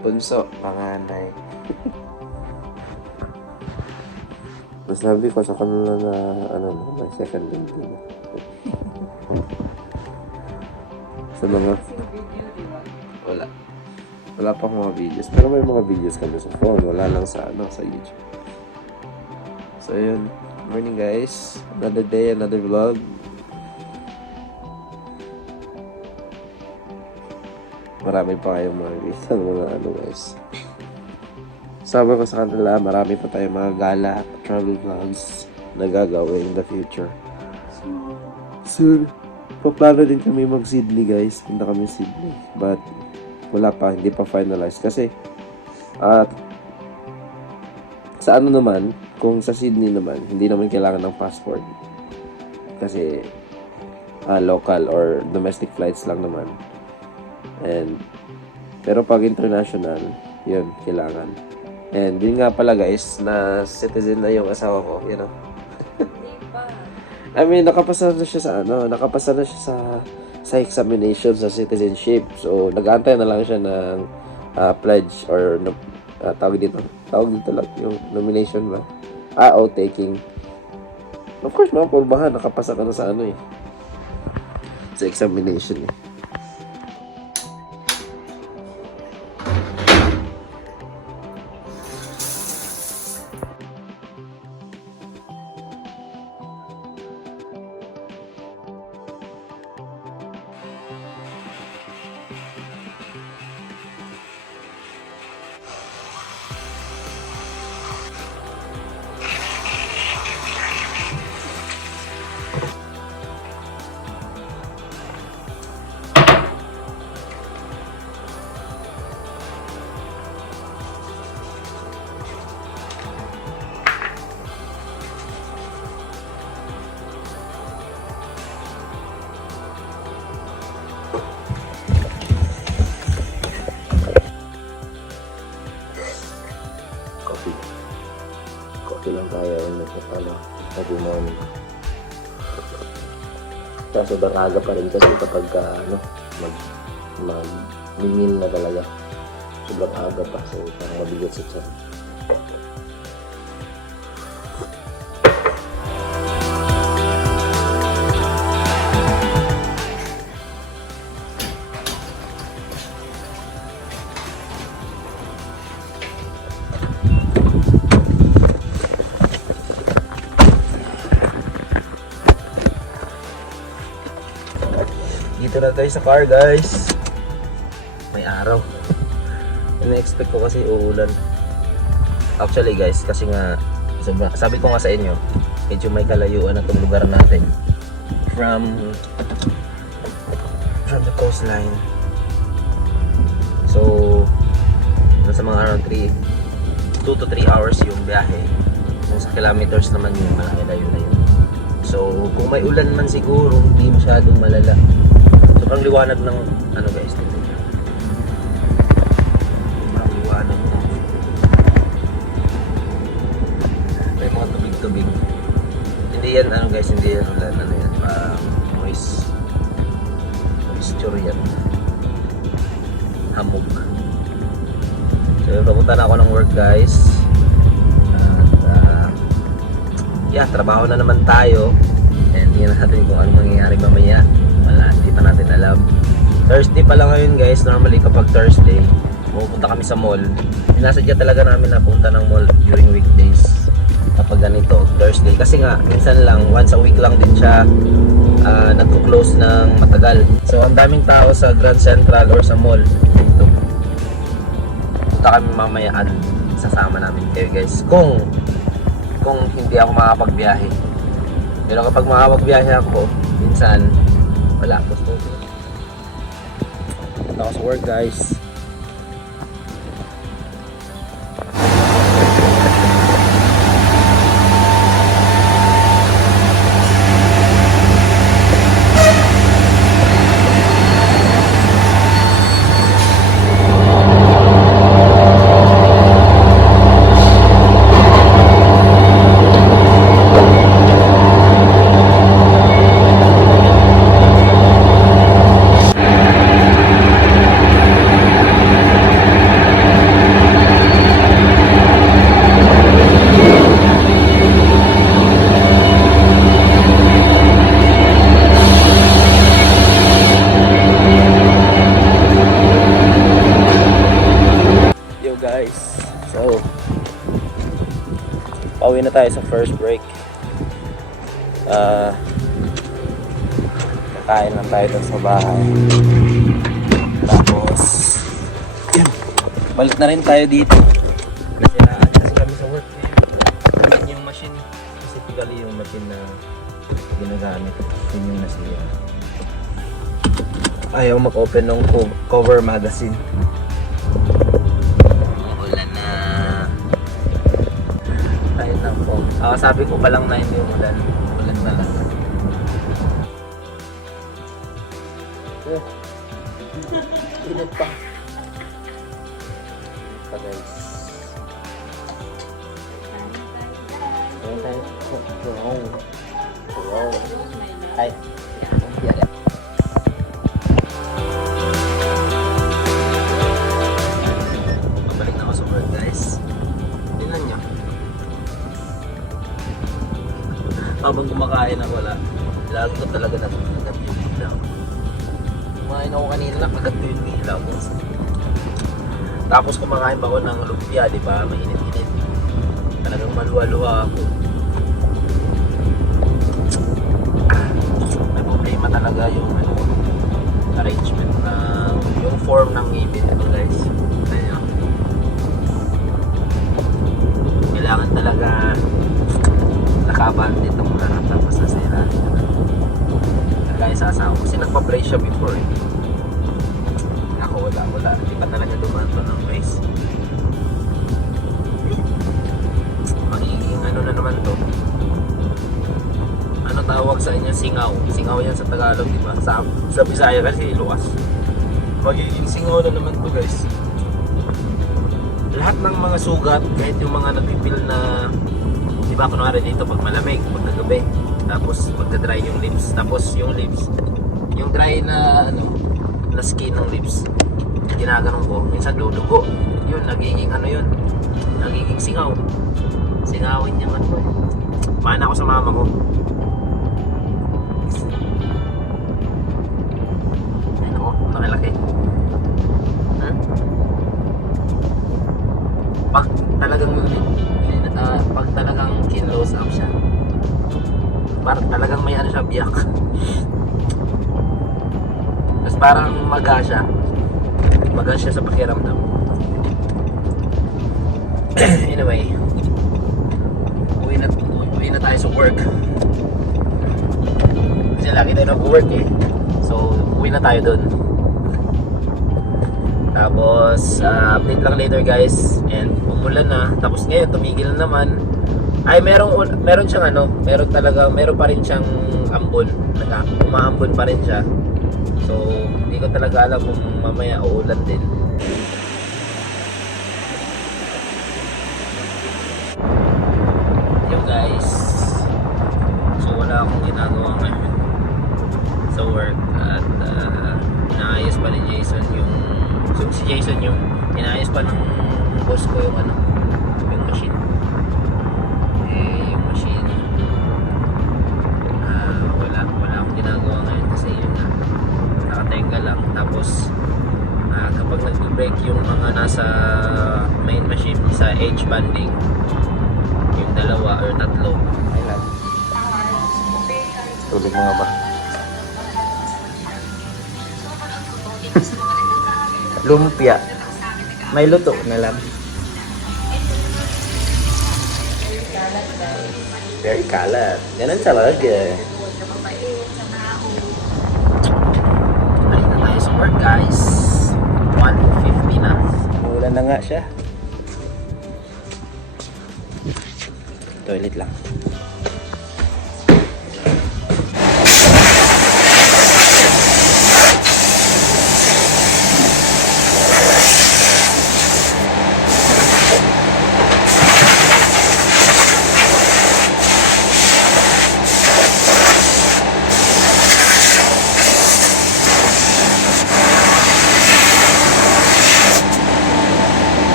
Bunso, panganay. Masabi ko sa kanila na, may second baby na. Sa mga... Wala. Wala pa akong mga videos. Pero may mga videos kami sa phone. Wala lang sa, sa YouTube. So, yun. Morning, guys. Another day, another vlog. Marami pa kayong makikita ng mga guys. Sabi ko sa kanila, marami pa tayong mga gala at travel vlogs na gagawin in the future. Soon, paplano din kami mag-Sydney guys. Punta kami Sydney. But, wala pa. Hindi pa finalized. Kasi, sa ano naman, kung sa Sydney naman, hindi naman kailangan ng passport. Kasi, local or domestic flights lang naman. Pero pag international, yun, kailangan. And yun nga pala guys, na citizen na yung asawa ko, you know. I mean, nakapasa na siya sa examination sa citizenship. So, nag-aantay na lang siya ng pledge or tawag dito lang yung nomination ba? Oath taking. Of course, mga pulbahan, nakapasa ka na sa sa examination eh. Coffee lang tayo every morning. Kaso sobrang aga pa rin kasi kapag mag-meal na talaga. Sobrang aga pa, so parang mabigat sa tiyan. Dito na tayo sa car guys. May araw. Ina-expect ko kasi uulan. Actually guys, kasi nga sabi ko nga sa inyo, medyo may kalayuan na itong lugar natin from the coastline. So nasa mga around 2 to 3 hours yung biyahe. Kung sa kilometers naman yung malaki-layo na yun. So kung may ulan man siguro, hindi masyadong malala. Sobrang liwanag ng guys, sobrang liwanag ng may mga tubig-tubig. Hindi yan guys, hindi yan ulan, yan, moisture yan, hamog. So papunta na ako ng work guys at trabaho na naman tayo, and tingnan natin kung ano mangyayari mamaya. Hindi pa natin alam. Thursday pa lang ngayon guys. Normally kapag Thursday, pupunta kami sa mall. Sinasadya talaga namin na punta ng mall during weekdays kapag ganito, Thursday. Kasi nga, minsan lang, once a week lang din siya nagko-close ng matagal. So, ang daming tao sa Grand Central or sa mall dito. Punta kami mamaya at sasama namin kayo guys. Kung hindi ako makapagbiyahe. Pero kapag makapagbiyahe ako, minsan wala, gusto ko. Punta ako sa work guys. tayo sa first break. Kakain lang tayo dun sa bahay. Tapos, yun. Balik na rin tayo dito. Kasi na-adjust kami sa work. Yun yung machine. Specifically yung machine na ginagamit. Yun yung nasira. Ayaw mag-open ng cover magazine. Ulan na. Tayo na po. Sabi ko palang na hindi umulan. Ulan na lang. Init pa. Pa guys. Hi. Yeah. Pabalik na ako sa work guys. Tingnan nyo. Habang kumakain ako lagi ko talaga nagkagat yung ilaw. Kumain ako kanina, nakagat ko yung ilaw. Tapos kumakain pa ako ng lumpia, di ba? Mainit-init. Talagang maluwa-luwa ako. May problema talaga yung arrangement na yung form ng ngipin ito guys. Ayun. Kailangan talaga nakaban itong lahat tapos nasira. Kaya sa asawa ko kasi nagpa-brace siya before eh. Ako wala. Hindi pa talaga dumaan to ng brace. Magiging ano na naman to. Ano tawag sa inyo? Singaw. Singaw yan sa Tagalog, di ba? Sa Bisaya kasi luwas. Magiging singaw na naman to guys. Lahat ng mga sugat, kahit yung mga nagpipil na, di ba kunwari dito pag malamig, pag nagabi, tapos magda-dry yung lips, tapos yung lips, yung dry na na skin ng lips, ginaganon ko, minsan dudugo, yun, nagiging nagiging singaw. Singawin niyang mana ako sa mama ko. Ayun ako, nakilaki. Pag talagang kinlose up siya, parang talagang may siya, biyak. Tapos parang maga siya sa pakiramdam. Anyway, uwi na tayo sa work kasi lagi tayo nag-work eh, so uwi na tayo dun. Tapos update lang later guys. And umulan na, tapos ngayon tumigil na naman. Ay meron siyang meron pa rin siyang ambon, umaambon pa rin siya. So hindi ko talaga alam kung mamaya uulan din. Yo guys, so wala akong ginagawa ngayon sa work at inaayos pa ni Jason si Jason yung inaayos pa ng boss ko yung machine. Yung machine wala akong ginagawa ngayon kasi yun na nakatenga lang. Tapos kapag nag-break yung mga nasa main machine sa edge banding, yung dalawa or tatlo, ayun, tulog mga ba? Lumpia. May luto na lang. Very kalat. Ganun talaga. Ayun na tayo sa work guys. 1:50 na. Ulan na nga siya. Toilet lang.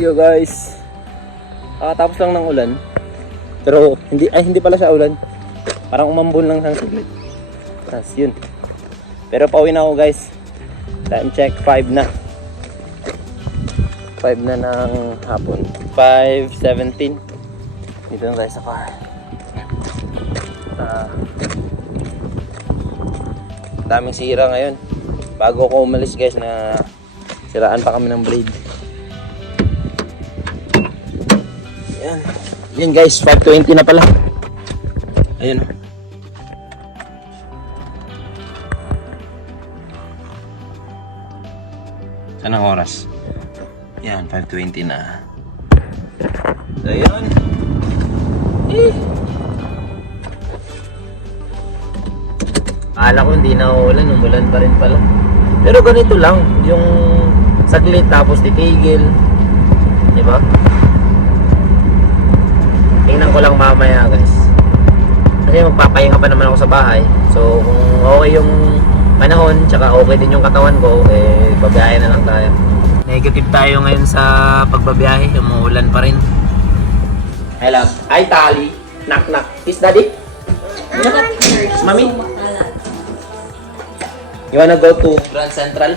Yo guys, Tapos lang ng ulan. Pero hindi pala siya ulan. Parang umambon lang ng saglit. Tapos yun. Pero pauwi na ako guys. Time check 5 na. 5 na ng hapon. 5:17. Dito na tayo sa car. Daming sira ngayon. Bago ako umalis guys na siraan pa kami ng blade. Yan. Yan guys, 5:20 na pala. Ayun. Saan ang oras? Yan, 5:20 na. So yun. Akala ko hindi na uulan, umulan pa rin pala. Pero ganito lang, yung saglit tapos titigil. Diba? Tingnan ko lang mamaya guys. Kasi magpapahinga pa naman ako sa bahay. So kung okay yung panahon, tsaka okay din yung katawan ko, eh babiyahe na lang tayo. Negative tayo ngayon sa pagbabiyahe, umuulan pa rin. Hi love. Hi Tali. Knock knock. Is daddy? Mami? You wanna go to Grand Central?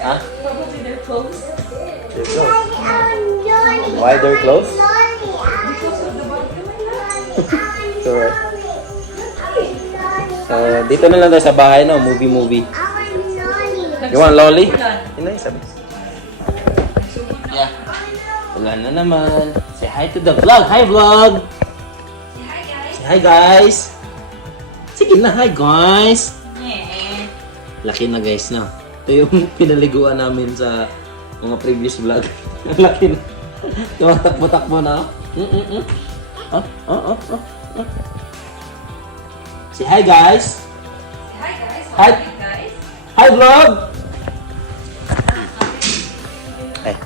Huh? Probably they're closed. They're closed. Why they're closed? Because of the volume. Sure. So, dito na lang tayo sa bahay, no? Movie. You want lolly? Yun na yung sabi. Yeah. Wala na naman. Say hi to the vlog. Hi vlog! Say hi guys! Sige na, hi guys! Laki na guys, no? Ito yung pinaliguan namin sa mga previous vlog. Laki na. Tumatakbo-takbo na. Say hi guys! Hi guys. Hi. How are you guys? Hi vlog! Hey.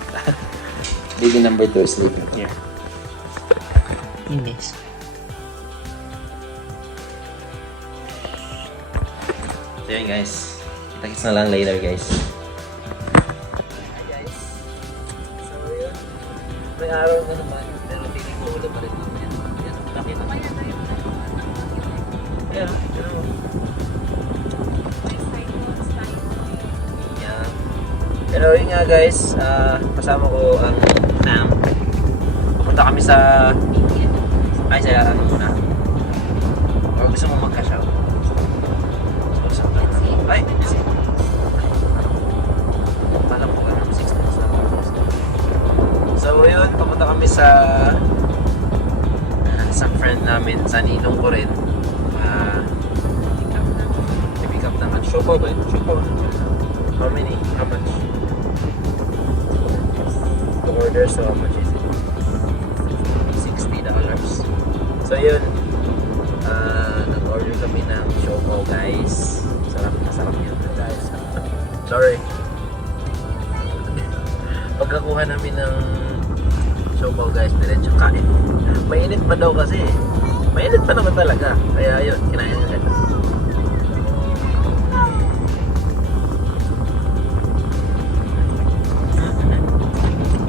Baby number 2 is sleeping here. Inis. So yun guys. Kita-kits na lang later guys. Hi guys. So yun. May araw na naman. Pero piling ko ulo pa rin naman yan. Yan. Laki na. Ayan. Yeah. Pero yun nga guys. Kasama ko ang Sam. Pupunta kami sa... Ay, sa ano muna. Or gusto mo magka-shout? Ay, busy. Alam ko nga 6 minutes lang. So yun, pumunta kami sa isang friend namin, sa ninong ko rin. Pick up naman. Shopo ba yun? Shopo. How many? How much? To order, so how much is it? $60. So yun, nag-order kami ng shopo guys. Masarap yun guys. Sorry. Pagkakuha namin ng siopaw guys, diretso kain. Mainit pa daw kasi. Mainit pa naman talaga. Kaya yun, kinain nyo agad.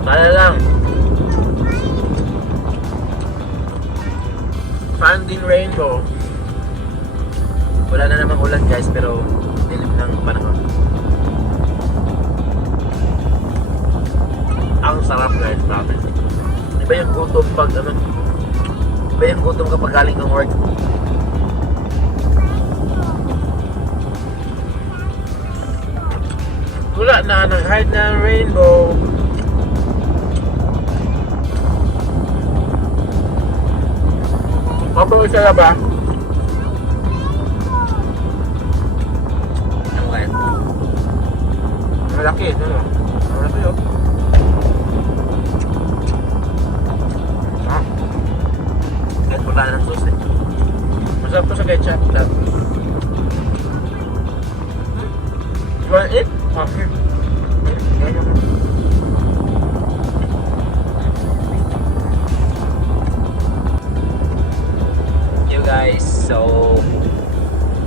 Kala lang. Finding rainbow. Wala na namang ulan guys, pero dilim ng panahon. Ang sarap guys, promise. Iba yung gutom pag ano, iba yung gutom kapag galing kang work. Wala na, nag-hide na ang rainbow. Kapag isa na ba? Malaki, ano? Malaki yun. Kahit wala ng sauce eh. Masarap to sa ketchup. You want it? Okay. Ganyan mo. You guys, so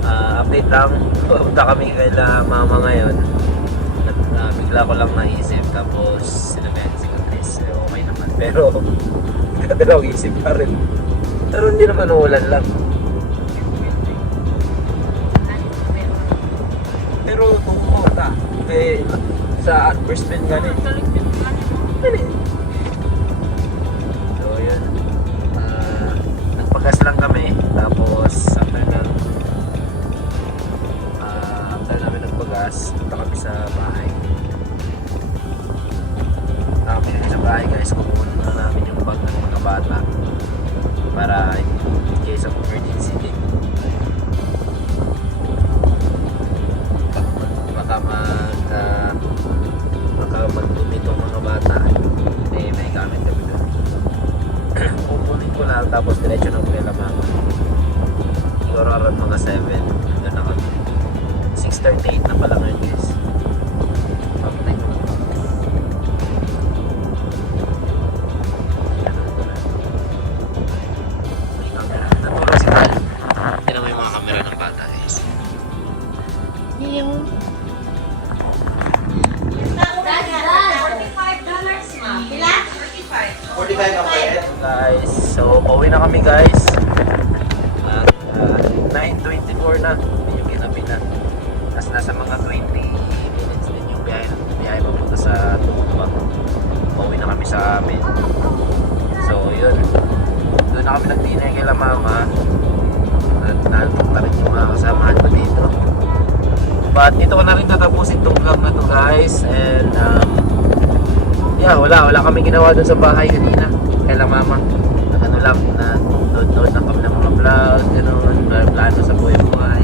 update lang. Pupunta kami kay mama ngayon. Bigla ko lang naisip, tapos sinabihan si Chris, okay naman. Pero, kadalawang isip pa rin. Pero hindi naman uulan lang. Pero tumumunta. Eh, sa advertisement gani. Gani. So, yun. Nagpagas lang kami. Tapos, after namin nagpagas, punta kami sa bahay. Kami sa bahay guys, kukunin na namin yung bag ng mga bata. Para in case of emergency din. Baka magdumi itong mga bata, eh may gamit kami doon. Kukunin ko lang tapos diretso na kami mama. Siguro around mga 7 doon na kami. 6:38 na pala ngayon guys. Papunay ko lang. May camera. Natulog si Tal. Yan ang may mga camera ng bata guys. Yung $45, ma'am. Ilan? 45. 45 ang pwede. Guys, so pauwi na kami guys. At 9:24 na. Medyo ginabi na. Tapos nasa mga 20 minutes din yung biyahe papunta sa Tumba. Pauwi na kami sa amin. So yun. Doon na kami nag-dinner kay la mama. At naalok na rin yung mga kasamahan ko dito. But dito ko na rin tatapusin itong vlog na to guys. And yeah, wala kami ginawa dun sa bahay kanina kay la mama. Ano lang, na nood lang kami ng mga vlog, gano'n, plano sa buhay.